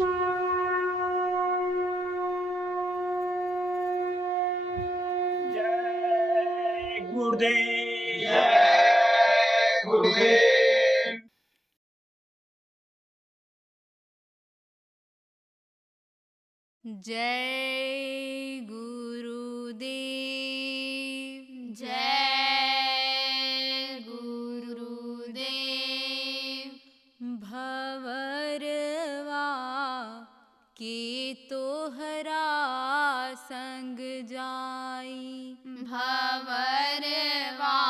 जय गुरुदेव। जय गुरुदेव। जय गुरुदेव। जय गुरुदेव। भवरवा के तोहरा संग जाई। भवरवा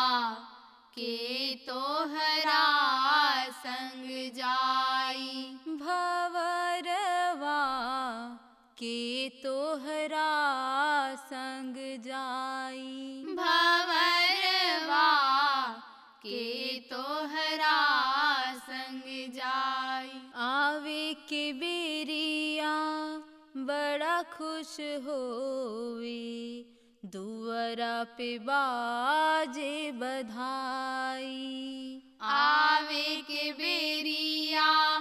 के तोहरा संग जाई। भवरवा के तोहरा संग जाई। भवरवा के तोहरा संग जाई। आवे के बेरिया बड़ा खुश होवे, दुआरा पे बाजे बधाई। आवे के बेरिया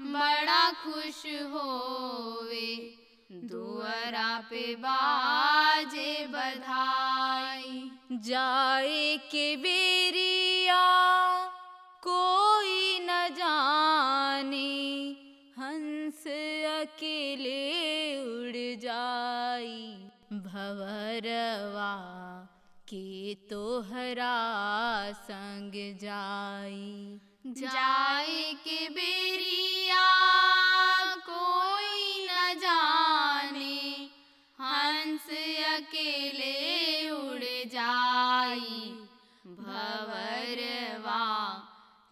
बड़ा खुश होवे, दुआरा पे बाजे बधाई। जाए के बेरिया कोई न जाने, हंस अकेले उड़ जाई। भवरवा के तोहरा संग जाई। जाए के बेरिया कोई न जाने, हंस अकेले उड़ जाई। भवरवा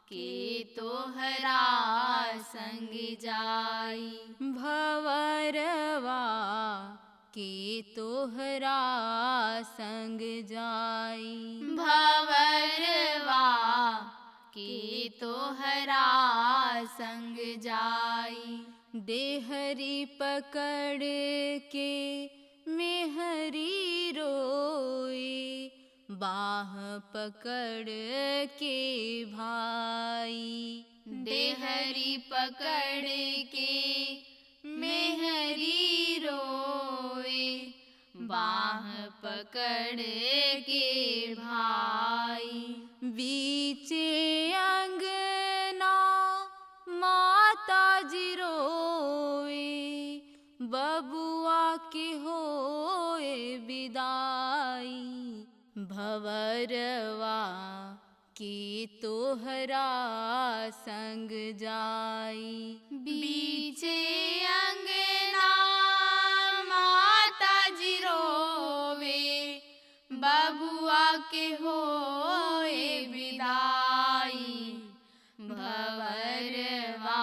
के तोहरा संग जाई। भवरवा के तोहरा संग जाई। भवरवा के तोहरा संग जाई। डेहरी पकड़ के मेहरी रोए, बाह पकड़ के भाई। डेहरी पकड़ के मेहरी रोए, बाह पकड़ के भाई। बीचे अंगना माता जी रोए, बबुआ के होए विदाई। भवरवा के तोहरा संग जाई। बीचे अंगना माता जी रोवे, बबुआ के होए विदाई। भवरवा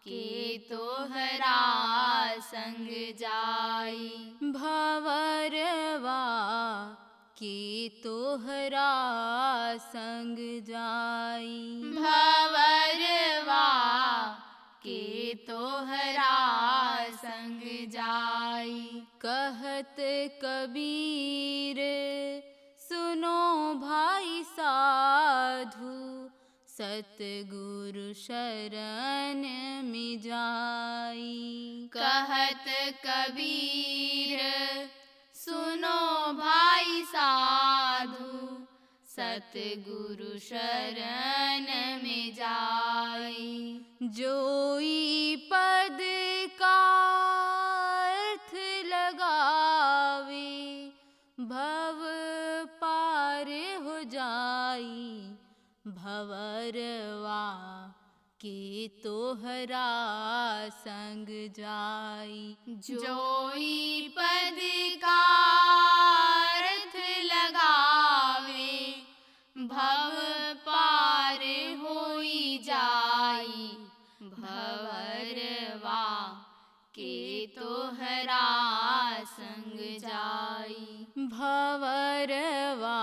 के तोहरा संग जाई। भवरवा के तोहरा संग जाई। भवरवा के तोहरा संग जाई। कहत कबीर सुनो भाई साधु, सतगुरु शरण में जाई। कहत कबीर सुनो भाई साधु, सतगुरु शरण में जाई। जोई पद का अर्थ लगावे, भव पार हो जाई। भवरवा के तोहरा संग जाई। जोई पद का अर्थ लगावे, भव पार होई जाई। भवरवा के तोहरा संग जाई। भवरवा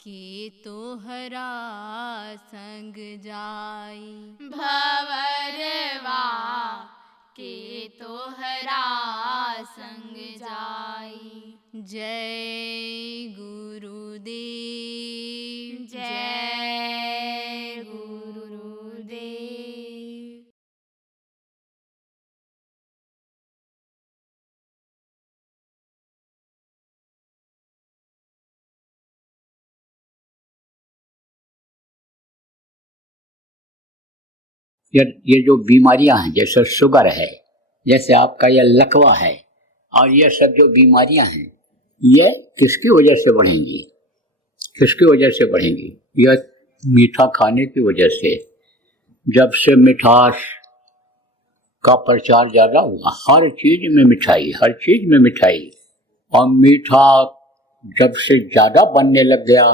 के तोहरा संग जाई। भवरवा के तोहरा संग जाई। जय गुरुदेव। जय ये जो बीमारियां हैं, जैसे शुगर है, जैसे आपका ये लकवा है, और ये सब जो बीमारियां हैं, ये किसकी वजह से बढ़ेंगी? किसकी वजह से बढ़ेंगी? यह मीठा खाने की वजह से। जब से मिठास का प्रचार ज़्यादा हुआ, हर चीज़ में मिठाई, हर चीज़ में मिठाई, और मीठा जब से ज़्यादा बनने लग गया,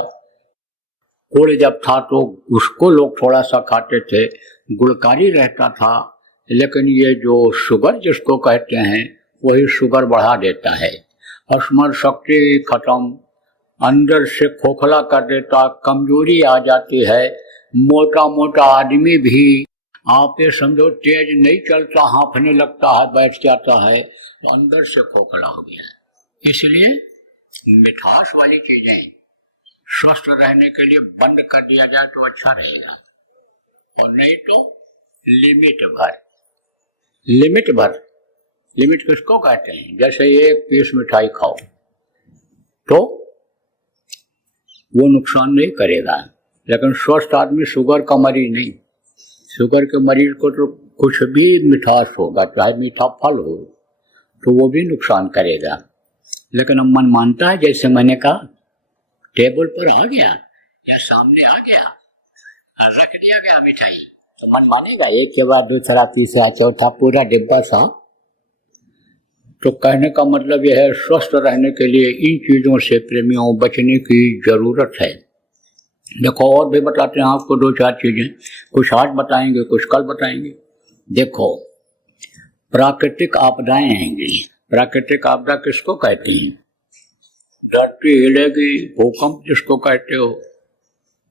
गुड़ जब था तो उसको लोग थोड़ा सा खाते थे, गुणकारी रहता था, लेकिन ये जो शुगर जिसको कहते हैं, वही शुगर बढ़ा देता है, स्मरण शक्ति खत्म, अंदर से खोखला कर देता, कमजोरी आ जाती है। मोटा मोटा आदमी भी आप ये समझो तेज नहीं चलता, हाँफने लगता है, बैठ जाता है, तो अंदर से खोखला हो गया है। इसलिए मिठास वाली चीजें स्वस्थ रहने के लिए बंद कर दिया जाए तो अच्छा रहेगा, और नहीं तो लिमिट भर। लिमिट भर, लिमिट किसको कहते हैं? जैसे एक पीस मिठाई खाओ तो वो नुकसान नहीं करेगा, लेकिन स्वस्थ आदमी, शुगर का मरीज नहीं, शुगर के मरीज को तो कुछ भी मिठास होगा, चाहे मीठा फल हो, तो वो भी नुकसान करेगा। लेकिन अब मन मानता है, जैसे मैंने कहा, टेबल पर आ गया या सामने आ गया, रख दिया गया मिठाई, तो मन मानेगा? एक के बाद दूसरा, तीसरा, चौथा, पूरा डिब्बा सा। तो कहने का मतलब यह है, स्वस्थ रहने के लिए इन चीज़ों से प्रेमियों बचने की ज़रूरत है। देखो, और भी बताते हैं आपको दो चार चीज़ें, कुछ आज बताएंगे, कुछ कल बताएंगे। देखो, प्राकृतिक आपदाएं आएंगी। प्राकृतिक आपदा किसको कहते हैं? धरती हिलेगी, भूकंप जिसको कहते हो,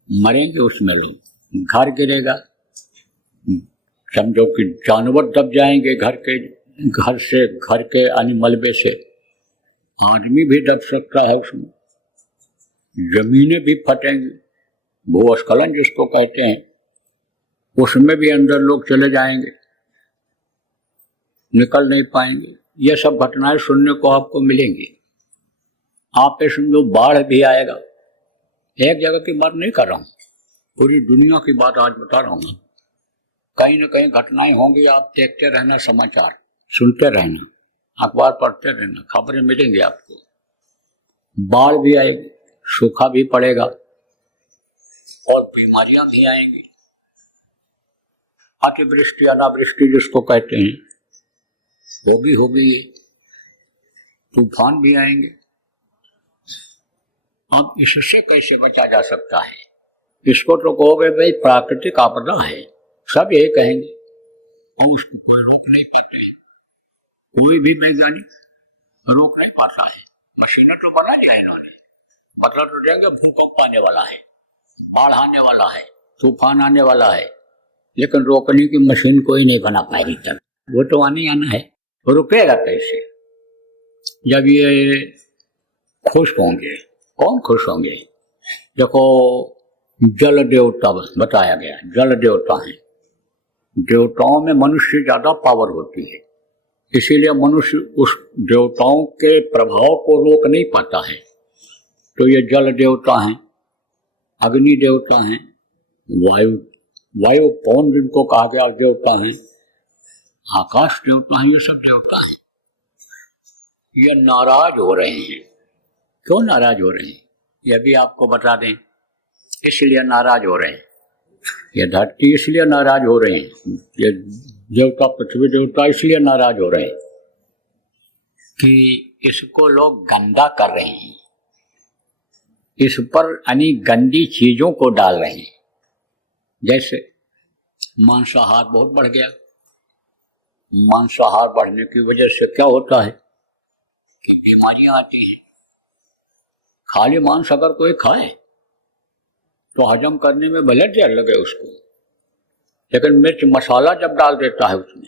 मरेंगे उसमें लोग, घर गिरेगा, समझो कि जानवर दब जाएंगे घर से, घर के मलबे से, आदमी भी दब सकता है उसमें, जमीनें भी फटेंगी, भूस्खलन जिसको कहते हैं, उसमें भी अंदर लोग चले जाएंगे, निकल नहीं पाएंगे। ये सब घटनाएं सुनने को आपको मिलेंगी। आप ये समझो बाढ़ भी आएगा। एक जगह की बात नहीं कर रहा हूँ, पूरी दुनिया की बात आज बता रहा हूँ। कहीं न कहीं घटनाएं होंगी, आप देखते रहना, समाचार सुनते रहना, अखबार पढ़ते रहना, खबरें मिलेंगी आपको। बाढ़ भी आएगी, सूखा भी पड़ेगा, और बीमारियां भी आएंगी, अतिवृष्टि अनावृष्टि जिसको कहते हैं, होगी ये, तूफान भी आएंगे। अब इससे कैसे बचा जा सकता है? इसको तो कहोगे भाई प्राकृतिक आपदा है, सब यही कहेंगे, और उसको कोई रोक नहीं पाते, कोई भी वैज्ञानिक रोक नहीं पाता है। मशीनें तो बनाई है इन्होंने, बदला तो देंगे, भूकंप आने वाला है, बाढ़ आने वाला है, तूफान आने वाला है, लेकिन रोकने की मशीन कोई नहीं बना पाएगी तक। वो तो आने आना है, रुकेगा कैसे? जब ये खुश होंगे, कौन खुश होंगे? देखो, जल देवता बताया गया, जल देवता है, देवताओं में मनुष्य ज्यादा पावर होती है, इसीलिए मनुष्य उस देवताओं के प्रभाव को रोक नहीं पाता है। तो ये जल देवता हैं, अग्नि देवता हैं, वायु पवन जिनको कहा गया देवता हैं, आकाश देवता हैं, ये सब देवता हैं। ये नाराज हो रहे हैं। क्यों नाराज हो रहे हैं? यह भी आपको बता दें, इसलिए नाराज हो रहे हैं। ये धरती इसलिए नाराज हो रहे हैं, ये देवता, पृथ्वी देवता इसलिए नाराज हो रहे हैं कि इसको लोग गंदा कर रहे हैं, इस पर गंदी चीजों को डाल रहे हैं। जैसे मांसाहार बहुत बढ़ गया, मांसाहार बढ़ने की वजह से क्या होता है कि बीमारियां आती हैं। खाली मांस अगर कोई खाए तो हजम करने में भले देर लगे उसको, लेकिन मिर्च मसाला जब डाल देता है उसमें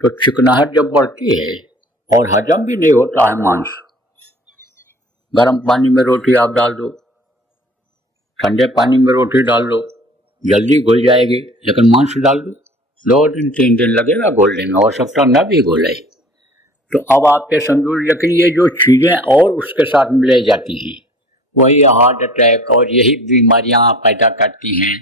तो चिकनाहट जब बढ़ती है और हजम भी नहीं होता है मांस। गर्म पानी में रोटी आप डाल दो, ठंडे पानी में रोटी डाल दो, जल्दी घुल जाएगी, लेकिन मांस डाल दो 2 दिन 3 दिन लगेगा घोलने में, हो सकता न भी घोले। तो अब आप ये समझो, लेकिन ये जो चीज़ें और उसके साथ मिलाई जाती हैं, वही हार्ट अटैक और यही बीमारियां पैदा करती हैं।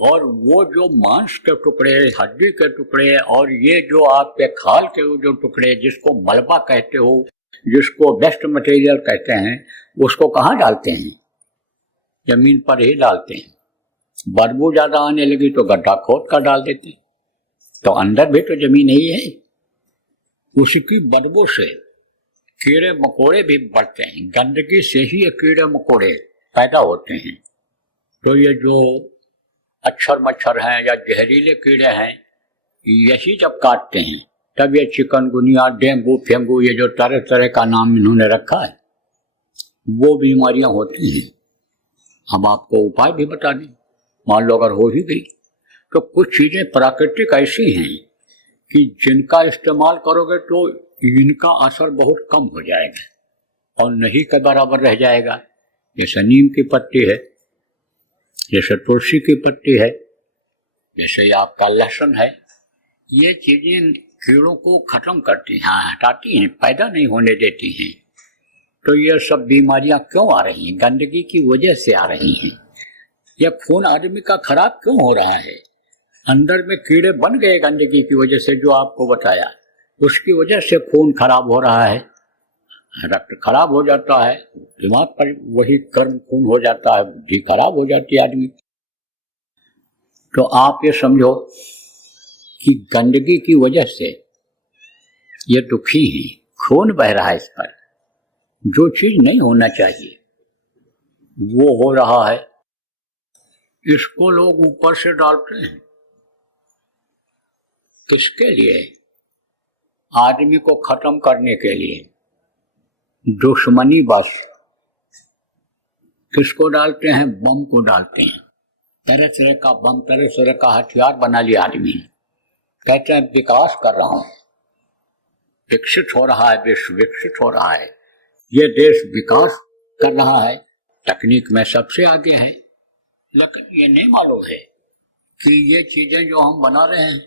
और वो जो मांस के टुकड़े, हड्डी के टुकड़े और ये जो आपके खाल के जो टुकड़े, जिसको मलबा कहते हो, जिसको वेस्ट मटेरियल कहते हैं, उसको कहाँ डालते हैं? जमीन पर ही डालते हैं। बदबू ज्यादा आने लगी तो गड्ढा खोद कर डाल देते हैं, तो अंदर भी तो जमीन ही है। उसकी बदबू से कीड़े मकोड़े भी बढ़ते हैं, गंदगी से ही ये कीड़े मकोड़े पैदा होते हैं। तो ये जो अक्षर मच्छर हैं या जहरीले कीड़े हैं, यही जब काटते हैं तब ये चिकनगुनिया, डेंगू फेंगू, ये जो तरह तरह का नाम इन्होंने रखा है, वो बीमारियां होती हैं। हम आपको उपाय भी बता दें, मान लो अगर हो ही गई तो कुछ चीजें प्राकृतिक ऐसी हैं कि जिनका इस्तेमाल करोगे तो इनका असर बहुत कम हो जाएगा और नहीं के बराबर रह जाएगा। जैसे नीम की पत्ती है, जैसे तुलसी की पत्ती है, जैसे आपका लहसुन है, ये चीजें कीड़ों को खत्म करती हैं, हटाती हैं, पैदा नहीं होने देती हैं। तो ये सब बीमारियां क्यों आ रही हैं? गंदगी की वजह से आ रही हैं। यह खून आदमी का खराब क्यों हो रहा है? अंदर में कीड़े बन गए गंदगी की वजह से, जो आपको बताया, उसकी वजह से खून खराब हो रहा है, रक्त खराब हो जाता है, दिमाग पर वही कर्म खून हो जाता है, बुद्धि खराब हो जाती है आदमी। तो आप ये समझो कि गंदगी की वजह से ये दुखी है, खून बह रहा है इस पर। जो चीज नहीं होना चाहिए वो हो रहा है, इसको लोग ऊपर से डालते हैं। किसके लिए? आदमी को खत्म करने के लिए, दुश्मनी बस। किसको डालते हैं? बम को डालते हैं। तरह तरह का बम, तरह तरह का हथियार बना लिया आदमी। कहते हैं विकास कर रहा हूं, विकसित हो रहा है, विश्व विकसित हो रहा है, ये देश विकास कर रहा है, तकनीक में सबसे आगे है। लेकिन ये नहीं मालूम है कि ये चीजें जो हम बना रहे हैं,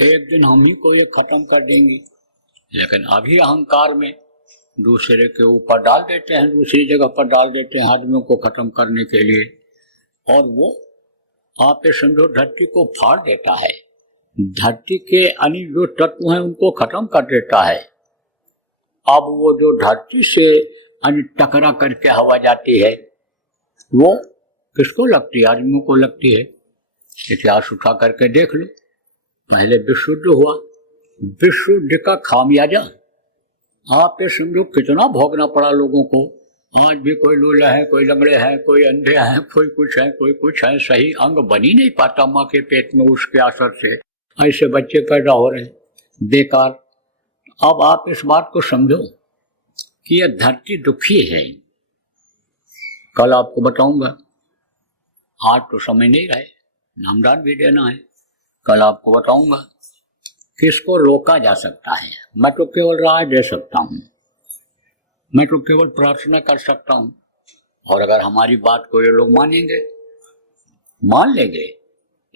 एक दिन हम ही को ये खत्म कर देंगी। लेकिन अभी अहंकार में दूसरे के ऊपर डाल देते हैं, दूसरी जगह पर डाल देते हैं आदमियों को खत्म करने के लिए, और वो आप ये समझो धरती को फाड़ देता है, धरती के अन्य जो तत्व हैं उनको खत्म कर देता है। अब वो जो धरती से अन्य टकरा करके हवा जाती है, वो किसको लगती है? आदमियों को लगती है। इतिहास उठा करके देख लो, पहले विश्व युद्ध हुआ, विश्व युद्ध का खामियाजा आप ये समझो कितना भोगना पड़ा लोगों को। आज भी कोई लूला है, कोई लंगड़े हैं, कोई अंधे हैं, कोई कुछ है, कोई कुछ है, सही अंग बन ही नहीं पाता माँ के पेट में, उसके असर से ऐसे बच्चे पैदा हो रहे हैं बेकार। अब आप इस बात को समझो कि यह धरती दुखी है। कल आपको बताऊंगा, आज तो समय नहीं रहे, नामदान भी देना है, कल आपको बताऊंगा किसको रोका जा सकता है। मैं तो केवल राय दे सकता हूं, मैं तो केवल प्रार्थना कर सकता हूं, और अगर हमारी बात को ये लोग मानेंगे, मान लेंगे,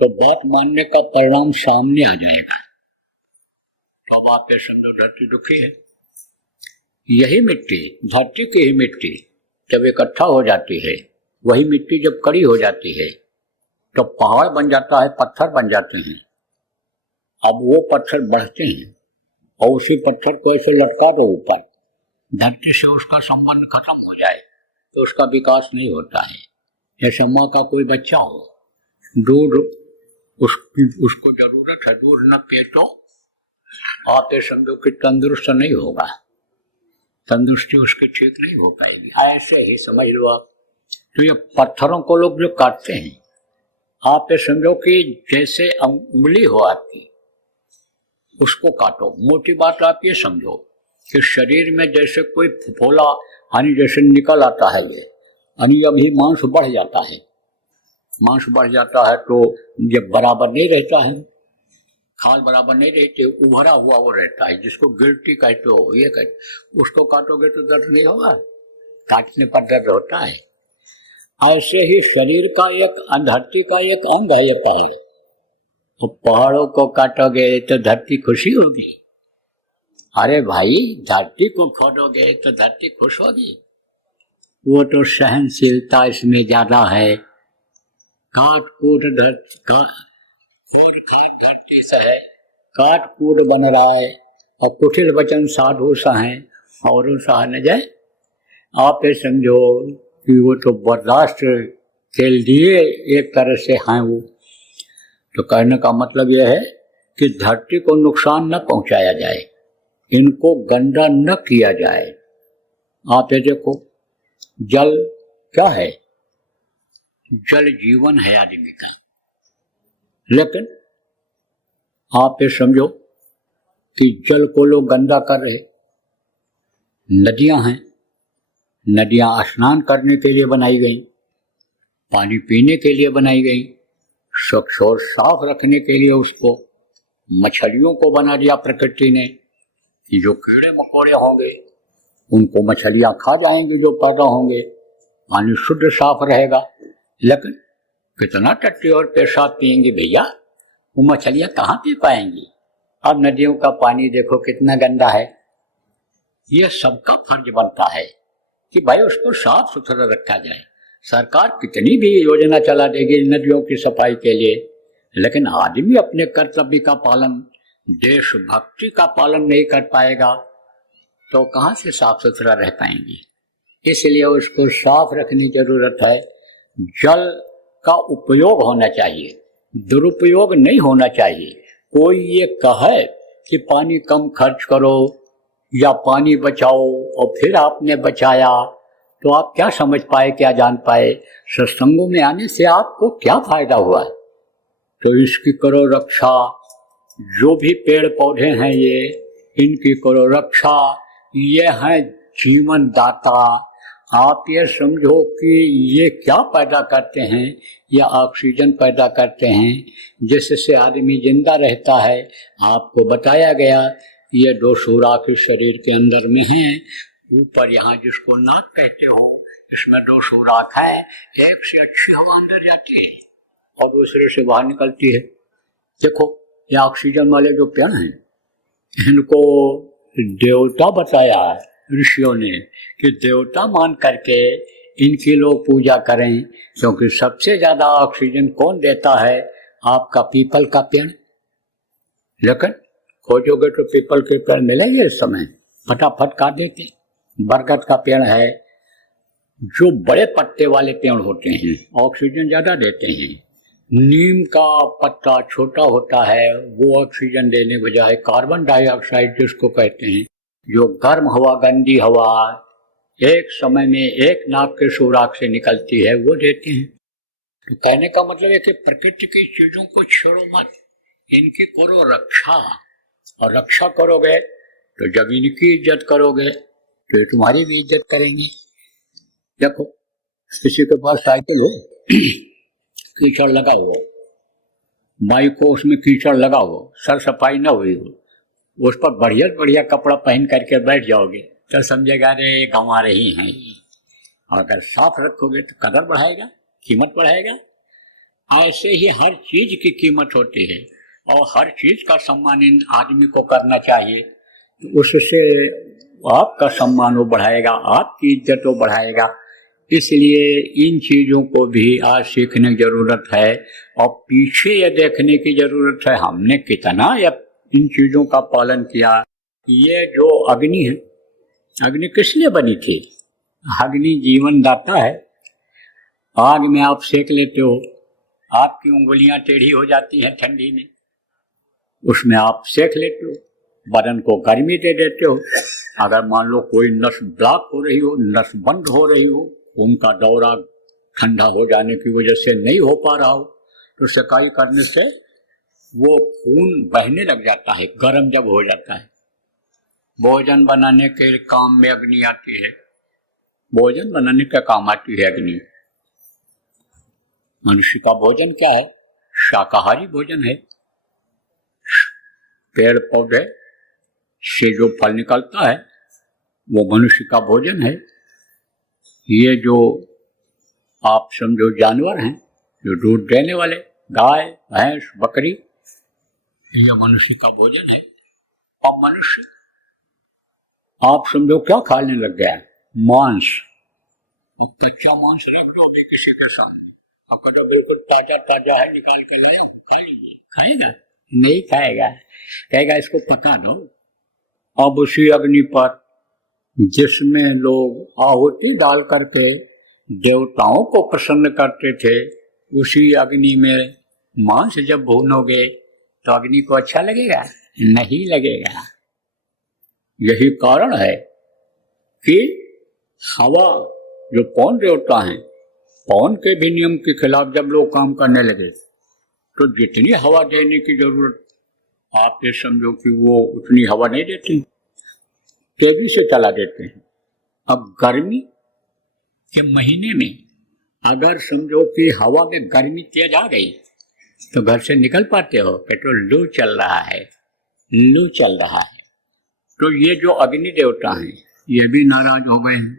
तो बात मानने का परिणाम सामने आ जाएगा। तो अब आप ये समझो धरती दुखी है। यही मिट्टी, धरती की ही मिट्टी जब इकट्ठा हो जाती है, वही मिट्टी जब कड़ी हो जाती है तो पहाड़ बन जाता है, पत्थर बन जाते हैं। अब वो पत्थर बढ़ते हैं और उसी पत्थर को ऐसे लटका दो ऊपर, धरती से उसका संबंध खत्म हो जाए तो उसका विकास नहीं होता है। जैसे माँ का कोई बच्चा हो, दूध उसको जरूरत है, दूध न पिए तो आप ये समझो कि तंदुरुस्त नहीं होगा, तंदुरुस्ती उसकी ठीक नहीं हो पाएगी। ऐसे ही समझ लो आप। तो ये पत्थरों को लोग जो काटते हैं, आप ये समझो कि जैसे उंगली हो आपकी, उसको काटो। मोटी बात आप ये समझो कि शरीर में जैसे कोई फफोला यानी जैसे निकल आता है, ये यानी अभी मांस बढ़ जाता है, मांस बढ़ जाता है तो ये बराबर नहीं रहता है, खाल बराबर नहीं रहती, उभरा हुआ वो रहता है, जिसको गिल्टी कहते हो, ये कहते, उसको काटोगे तो दर्द नहीं होगा, काटने पर दर्द होता है। ऐसे ही शरीर का एक, धरती का एक अंग है ये पहाड़, तो पहाड़ों को काटोगे तो धरती खुशी होगी। अरे भाई, धरती को खोदोगे तो धरती खुश होगी। वो तो सहनशीलता इसमें ज्यादा है, काट कूट खोद खाद धरती सहे, काट कूट बन रहा है, और कुटिल वचन साधु सहे और सहा न जाए। आप ये समझो कि वो तो बर्दाश्त के लिए एक तरह से हैं वो। तो कहने का मतलब यह है कि धरती को नुकसान न पहुंचाया जाए, इनको गंदा न किया जाए। आप ये देखो, जल क्या है? जल जीवन है आदमी का, लेकिन आप ये समझो कि जल को लोग गंदा कर रहे। नदियां हैं, नदियां स्नान करने के लिए बनाई गई, पानी पीने के लिए बनाई गई, स्वच्छ और साफ रखने के लिए उसको मछलियों को बना दिया प्रकृति ने कि जो कीड़े मकोड़े होंगे उनको मछलियां खा जाएंगी जो पैदा होंगे, पानी शुद्ध साफ रहेगा। लेकिन कितना टट्टी और पेशाब पिएंगे भैया, वो मछलियां कहाँ पी पाएंगी? अब नदियों का पानी देखो कितना गंदा है। ये सबका फर्ज बनता है कि भाई उसको साफ सुथरा रखा जाए। सरकार कितनी भी योजना चला देगी नदियों की सफाई के लिए, लेकिन आदमी अपने कर्तव्य का पालन, देशभक्ति का पालन नहीं कर पाएगा तो कहाँ से साफ सुथरा रह पाएंगे। इसलिए उसको साफ रखने की जरूरत है। जल का उपयोग होना चाहिए, दुरुपयोग नहीं होना चाहिए। कोई ये कहे कि पानी कम खर्च करो या पानी बचाओ और फिर आपने बचाया, तो आप क्या समझ पाए, क्या जान पाए? सत्संगों में आने से आपको क्या फायदा हुआ? तो इसकी करो रक्षा। जो भी पेड़ पौधे हैं ये, इनकी करो रक्षा। ये हैं जीवन दाता। आप ये समझो कि ये क्या पैदा करते हैं? ये ऑक्सीजन पैदा करते हैं जिससे आदमी जिंदा रहता है। आपको बताया गया ये 2 सुराख इस शरीर के अंदर में हैं। ऊपर यहाँ जिसको नाक कहते हो, इसमें 2 सुराख है। एक से अच्छी हवा अंदर जाती है और दूसरे से बाहर निकलती है। देखो ये ऑक्सीजन वाले जो पेड़ हैं, इनको देवता बताया है ऋषियों ने कि देवता मान करके इनकी लोग पूजा करें, क्योंकि सबसे ज्यादा ऑक्सीजन कौन देता है? आपका पीपल का पेड़। लेकिन खोजोगे तो पीपल के पेड़ मिलेंगे इस समय, फटाफट काट देते। बरगद का पेड़ है, जो बड़े पत्ते वाले पेड़ होते हैं ऑक्सीजन ज्यादा देते हैं। नीम का पत्ता छोटा होता है, वो ऑक्सीजन देने बजाय कार्बन डाइऑक्साइड जिसको कहते हैं, जो गर्म हवा, गंदी हवा एक समय में एक नाक के सुराख से निकलती है, वो देते हैं। तो कहने का मतलब है कि प्रकृति की चीजों को छोड़ो मत, इनकी करो रक्षा। और रक्षा करोगे तो जब इनकी इज्जत करोगे तो ये तुम्हारी भी इज्जत करेंगी। देखो किसी के पास साइकिल हो, कीचड़ लगा हुआ, बाइक को उसमें कीचड़ लगा हुआ, सर सफाई न हुई हो, उस पर बढ़िया बढ़िया कपड़ा पहन करके बैठ जाओगे तो समझेगा रे गंवा रही हैं। और अगर साफ रखोगे तो कदर बढ़ाएगा, कीमत बढ़ाएगा। ऐसे ही हर चीज की कीमत होती है और हर चीज का सम्मान इन आदमी को करना चाहिए। तो उससे आपका सम्मान वो बढ़ाएगा, आपकी इज्जत वो बढ़ाएगा। इसलिए इन चीजों को भी आज सीखने की जरूरत है और पीछे ये देखने की जरूरत है हमने कितना इन चीजों का पालन किया। ये जो अग्नि है, अग्नि किस लिए बनी थी? अग्नि जीवन दाता है। आग में आप सेक लेते हो, आपकी उंगलियां टेढ़ी हो जाती हैं ठंडी में, उसमें आप सेक लेते हो, बदन को गर्मी दे देते हो। अगर मान लो कोई नस ब्लॉक हो रही हो, नस बंद हो रही हो, उनका दौरा ठंडा हो जाने की वजह से नहीं हो पा रहा हो, तो सेकाई करने से वो खून बहने लग जाता है, गर्म जब हो जाता है। भोजन बनाने के काम में अग्नि आती है, भोजन बनाने का काम आती है अग्नि। मनुष्य का भोजन क्या है? शाकाहारी भोजन है। पेड़ पौधे से जो फल निकलता है वो मनुष्य का भोजन है। ये जो आप समझो जानवर हैं जो दूध देने वाले, गाय, भैंस, बकरी, ये मनुष्य का भोजन है। और मनुष्य आप समझो क्या खाने लग गया है? मांस। वो कच्चा मांस रख दो अभी किसी के सामने, अब कटो बिल्कुल ताजा ताजा है, निकाल के लाया हूं, खा लीजिए। खाएगा? नहीं खाएगा, कहेगा इसको पका दो। अब उसी अग्नि पर जिसमें लोग आहुति डाल करके देवताओं को प्रसन्न करते थे, उसी अग्नि में मांस जब भूनोगे तो अग्नि को अच्छा लगेगा? नहीं लगेगा। यही कारण है कि हवा, जो पवन देवता हैं, पवन के भी नियम के खिलाफ जब लोग काम करने लगे तो जितनी हवा देने की जरूरत, आप ये समझो कि वो उतनी हवा नहीं देती, तेजी से चला देते हैं। अब गर्मी के महीने में अगर समझो कि हवा में गर्मी तेज आ गई तो घर से निकल पाते हो? पेट्रोल लू चल रहा है, लू चल रहा है। तो ये जो अग्नि देवता हैं ये भी नाराज हो गए हैं।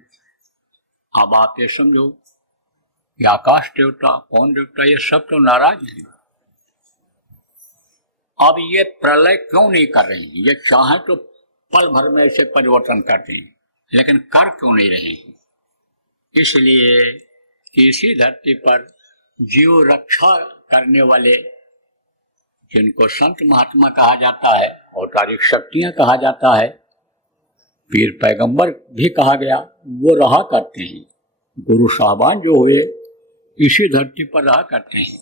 अब आप ये समझो कि आकाश देवता, पवन देवता, ये सब तो नाराज हैं। अब ये प्रलय क्यों नहीं कर रहे हैं? ये चाहे तो पल भर में ऐसे परिवर्तन करते हैं, लेकिन कर क्यों नहीं रहे हैं? इसलिए कि इसी धरती पर जीव रक्षा करने वाले, जिनको संत महात्मा कहा जाता है, अवतारिक शक्तियां कहा जाता है, पीर पैगंबर भी कहा गया, वो रहा करते हैं। गुरु साहबान जो हुए इसी धरती पर रहा करते हैं,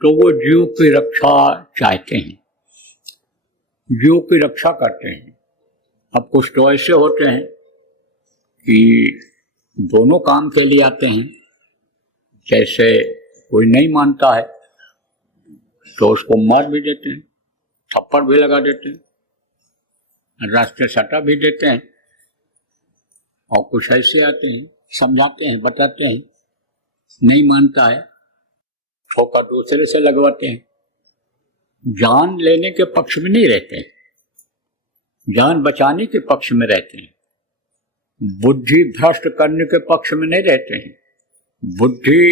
तो वो जीव की रक्षा चाहते हैं, जीव की रक्षा करते हैं। अब कुछ तो ऐसे होते हैं कि दोनों काम के लिए आते हैं। जैसे कोई नहीं मानता है तो उसको मार भी देते हैं, थप्पड़ भी लगा देते हैं, रास्ते सटा भी देते हैं। और कुछ ऐसे आते हैं, समझाते हैं, बताते हैं, नहीं मानता है, ठोकर दूसरे से लगवाते हैं। जान लेने के पक्ष में नहीं रहते, जान बचाने के पक्ष में रहते हैं, बुद्धि भ्रष्ट करने के पक्ष में नहीं रहते हैं, बुद्धि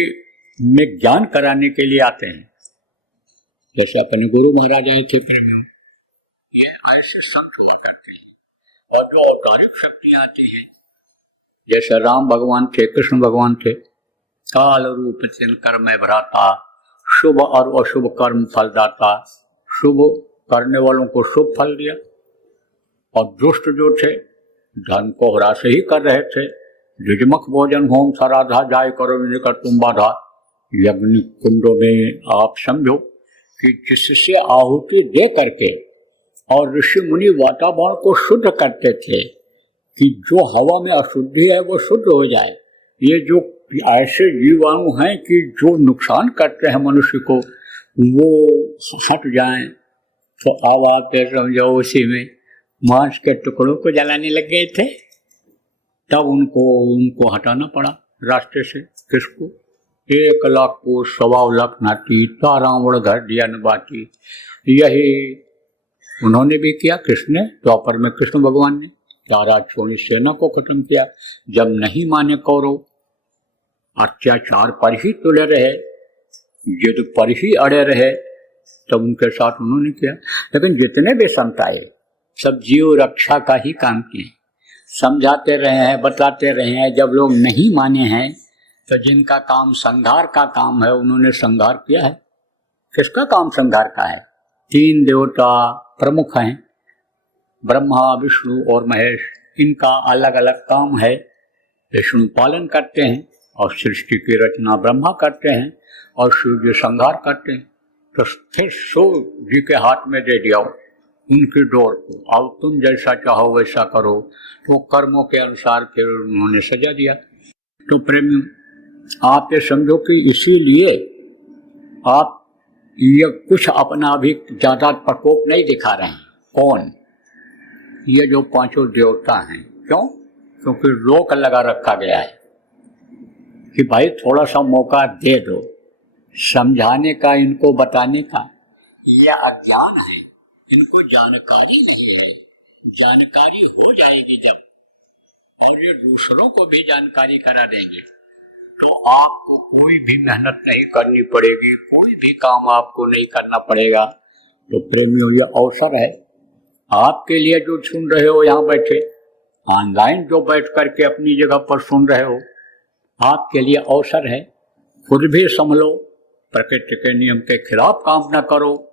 में ज्ञान कराने के लिए आते हैं। जैसे अपने गुरु महाराज आए थे प्रेमियों, ये ऐसे संत हुआ करते हैं। और जो अवतारिक शक्तियां आती हैं, जैसे राम भगवान थे, कृष्ण भगवान थे, काल रूप चिन्ह कर्म भ्राता, शुभ और अशुभ कर्म फलदाता, शुभ करने वालों को शुभ फल दिया, और दुष्ट जो थे धर्म को ह्रास ही कर रहे थे। द्विजमुख भोजन होम सराधा जाय करो निकर तुम बाधा। यज्ञ कुंडों में आप समझो कि जिससे आहुति दे करके और ऋषि मुनि वातावरण को शुद्ध करते थे कि जो हवा में अशुद्धि है वो शुद्ध हो जाए। ये जो ऐसे जीवाणु हैं कि जो नुकसान करते हैं मनुष्य को, वो हट जाएं, तो अब आप समझो उसी में मांस के टुकड़ों को जलाने लग गए थे। तब उनको हटाना पड़ा रास्ते से। किसको? 1 लाख को 1.25 लाख नाती, तारावण घर दिया न बाती। यही उन्होंने भी किया, किसने? द्वापर में कृष्ण भगवान ने तारा छोड़ी सेना को खत्म किया। जब नहीं माने कौरव, अत्याचार पर ही तुले रहे, युद्ध पर ही अड़े रहे, तब उनके साथ उन्होंने किया। लेकिन जितने भी संत आए सब जीव रक्षा का ही काम किए, समझाते रहे हैं, बताते रहे हैं। जब लोग नहीं माने हैं तो जिनका काम संहार का काम है उन्होंने संहार किया है। किसका काम संहार का है? 3 देवता प्रमुख हैं, ब्रह्मा, विष्णु और महेश। इनका अलग अलग काम है। विष्णु पालन करते हैं और सृष्टि की रचना ब्रह्मा करते हैं, और सूर्य संहार करते हैं। तो फिर सूर्य जी के हाथ में दे दिया उनकी डोर को, अब तुम जैसा चाहो वैसा करो। तो कर्मों के अनुसार फिर उन्होंने सजा दिया। तो प्रेमियों, आप ये समझो कि इसीलिए आप ये कुछ अपना भी ज्यादा प्रकोप नहीं दिखा रहे हैं। कौन? ये जो 5 देवता हैं। क्यों? क्योंकि रोक लगा रखा गया है कि भाई थोड़ा सा मौका दे दो समझाने का, इनको बताने का। यह अज्ञान है, इनको जानकारी नहीं है। जानकारी हो जाएगी जब, और ये दूसरों को भी जानकारी करा देंगे, तो आपको कोई भी मेहनत नहीं करनी पड़ेगी, कोई भी काम आपको नहीं करना पड़ेगा। तो प्रेमियों, ये अवसर है आपके लिए जो सुन रहे हो यहाँ बैठे, ऑनलाइन जो बैठ करके अपनी जगह पर सुन रहे हो, आपके लिए अवसर है। खुद भी संभलो, प्रकृति के नियम के खिलाफ काम न करो,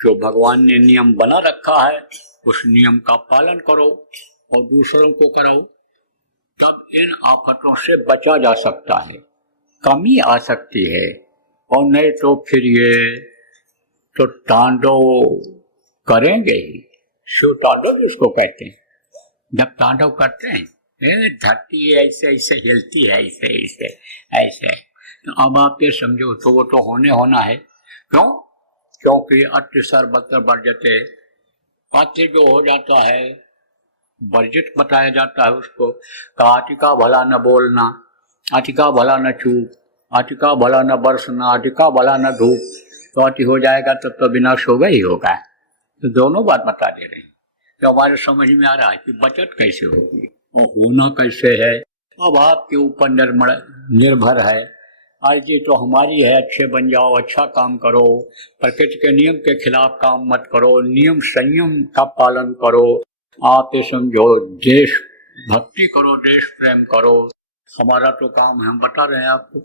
जो भगवान ने नियम बना रखा है उस नियम का पालन करो और दूसरों को कराओ, तब इन आफतों से बचा जा सकता है, कमी आ सकती है। और नहीं तो फिर ये तो तांडव करेंगे ही। शिव तांडव जिसको कहते हैं, जब तांडव करते हैं धरती ऐसे ऐसे हिलती है, ऐसे ऐसे ऐसे, तो अब आप ये समझो तो वो तो होना है। क्यों? क्योंकि अति सर्वत्र वर्जते, अति जो हो जाता है वर्जित बताया जाता है उसको। अति का भला न बोलना, अति का भला न चूप, अति का भला न बरसना, अति का भला न धूप। तो अति हो जाएगा तब तो विनाश होगा ही होगा। तो दोनों बात बता दे रहे हैं। तो हमारे समझ में आ रहा है कि बचत कैसे होगी और होना कैसे है, अब आपके ऊपर निर्भर है। आज ये तो हमारी है, अच्छे बन जाओ, अच्छा काम करो, प्रकृति के नियम के खिलाफ काम मत करो, नियम संयम का पालन करो। आप ये समझो देश भक्ति करो, देश प्रेम करो। हमारा तो काम है, हम बता रहे हैं आपको।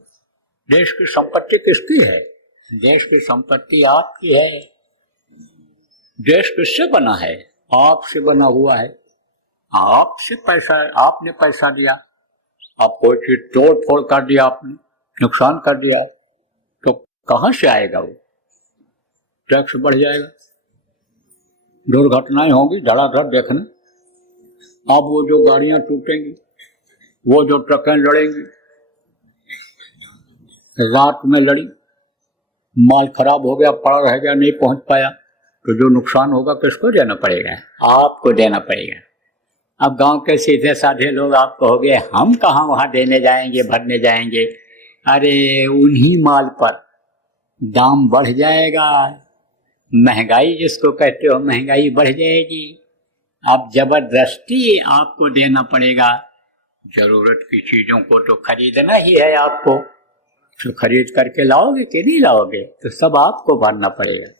देश की संपत्ति किसकी है? देश की संपत्ति आपकी है। देश किससे बना है? आपसे बना हुआ है। आपसे पैसा, आपने पैसा दिया, आप कोई चीज तोड़ फोड़ कर दिया, आपने नुकसान कर दिया, तो कहाँ से आएगा वो? टैक्स बढ़ जाएगा, दुर्घटनाएं होंगी धड़ाधड़ देखना। अब वो जो गाड़ियां टूटेंगी, वो जो ट्रकें लड़ेंगी, रात में लड़ी, माल खराब हो गया, पड़ा रह गया, नहीं पहुंच पाया, तो जो नुकसान होगा किसको देना पड़ेगा? आपको देना पड़ेगा। अब गांव के सीधे साधे लोग आप कहोगे हम कहाँ वहां देने जाएंगे, भरने जाएंगे। अरे उन्हीं माल पर दाम बढ़ जाएगा, महंगाई जिसको कहते हो, महंगाई बढ़ जाएगी। अब जबरदस्ती आपको देना पड़ेगा। जरूरत की चीजों को तो खरीदना ही है आपको, तो खरीद करके लाओगे कि नहीं लाओगे, तो सब आपको भरना पड़ेगा।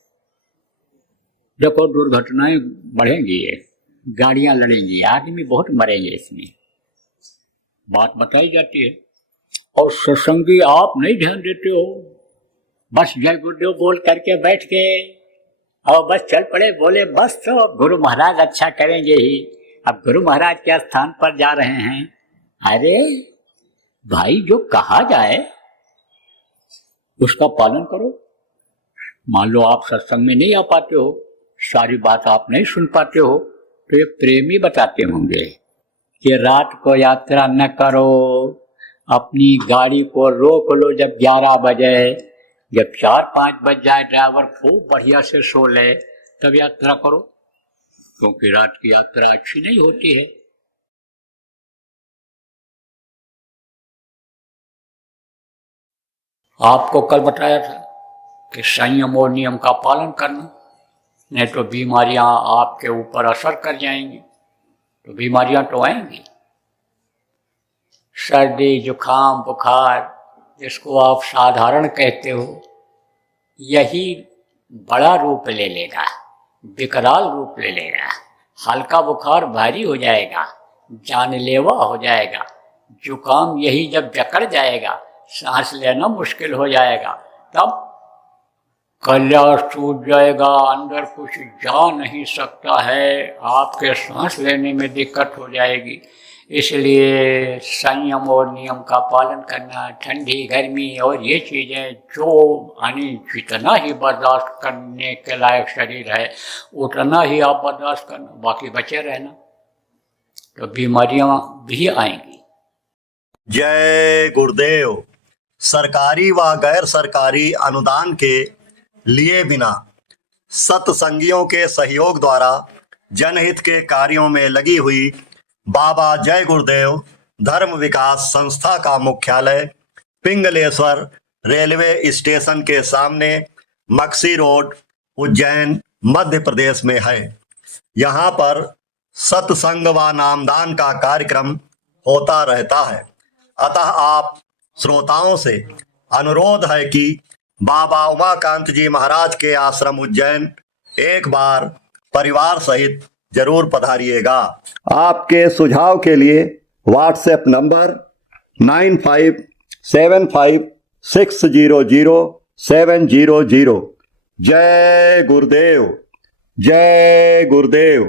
देखो दुर्घटनाएं बढ़ेंगी, गाड़ियां लड़ेंगी, आदमी बहुत मरेंगे, इसमें बात बताई जाती है। और सत्संगी आप नहीं ध्यान देते हो, बस जय गुरुदेव बोल करके बैठ गए और बस चल पड़े, बोले बस तो गुरु महाराज अच्छा करेंगे ही। अब गुरु महाराज के स्थान पर जा रहे हैं। अरे भाई जो कहा जाए उसका पालन करो। मान लो आप सत्संग में नहीं आ पाते हो, सारी बात आप नहीं सुन पाते हो, तो ये प्रेमी बताते होंगे कि रात को यात्रा न करो, अपनी गाड़ी को रोक लो जब 11 बजे, जब 4-5 बज जाए ड्राइवर खूब बढ़िया से सो ले, तब यात्रा करो, क्योंकि रात की यात्रा अच्छी नहीं होती है। आपको कल बताया था कि संयम और नियम का पालन करना, नहीं तो बीमारियां आपके ऊपर असर कर जाएंगी। तो बीमारियां तो आएंगी, सर्दी जुकाम बुखार जिसको आप साधारण कहते हो, यही बड़ा रूप ले लेगा, विकराल रूप ले लेगा। हल्का बुखार भारी हो जाएगा, जानलेवा हो जाएगा। जुकाम यही जब जकड़ जाएगा, सांस लेना मुश्किल हो जाएगा, तब कल्या सूझ जाएगा, अंदर कुछ जा नहीं सकता है, आपके सांस लेने में दिक्कत हो जाएगी। इसलिए संयम और नियम का पालन करना, ठंडी गर्मी और ये चीज़ें जो यानी जितना ही बर्दाश्त करने के लायक शरीर है उतना ही आप बर्दाश्त करना, बाकी बचे रहना, तो बीमारियां भी आएंगी। जय गुरुदेव। सरकारी व गैर सरकारी अनुदान के लिए बिना सत्संगियों के सहयोग द्वारा जनहित के कार्यों में लगी हुई बाबा जय गुरुदेव धर्म विकास संस्था का मुख्यालय पिंगलेश्वर रेलवे स्टेशन के सामने मक्सी रोड, उज्जैन, मध्य प्रदेश में है। यहाँ पर सत्संग व नामदान का कार्यक्रम होता रहता है। अतः आप श्रोताओं से अनुरोध है कि बाबा उमाकांत जी महाराज के आश्रम उज्जैन एक बार परिवार सहित जरूर पधारिएगा। आपके सुझाव के लिए व्हाट्सएप नंबर 9575 600700। जय गुरुदेव, जय गुरुदेव।